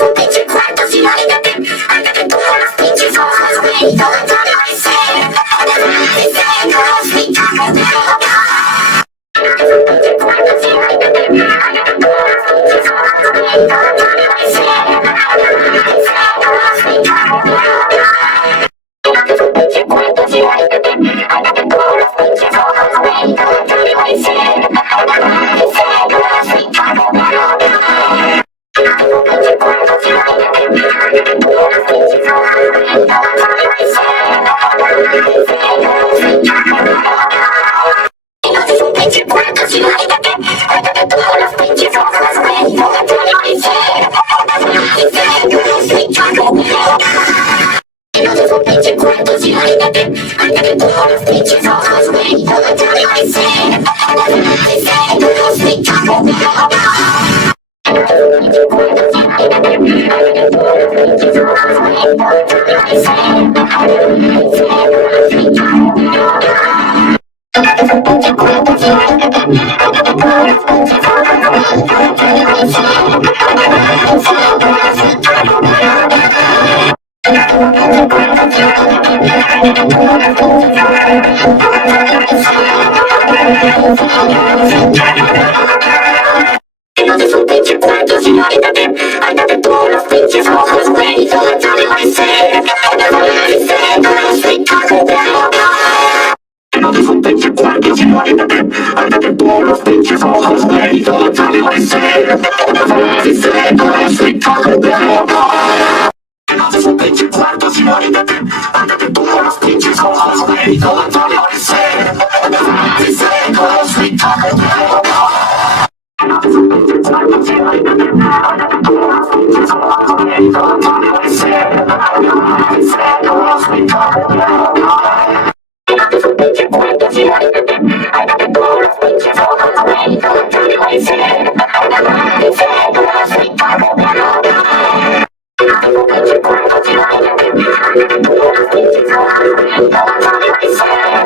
Son 24 y olvídate, ándate todos los pinches ojos, güey, todo va a ser. Dice que los pintajes de loca. Son 24 y olvídate, ándate todos los pinches ojos, güey, todo va a ser. Dice que los pintajes de loca. Son 24 y olvídate, ándate todos los pinches ojos, güey, todo va a ser. Dice que los pintajes de loca. No te son pinche cuartos y olvídate, ándate todos los pinches ojos, güey, todo va a ser. No te son pinche cuartos y olvídate, ándate todos los pinches ojos, güey, todo va a ser. No te son pinche cuartos y olvídate, ándate todos los pinches ojos, güey, todo va a ser. Thank you.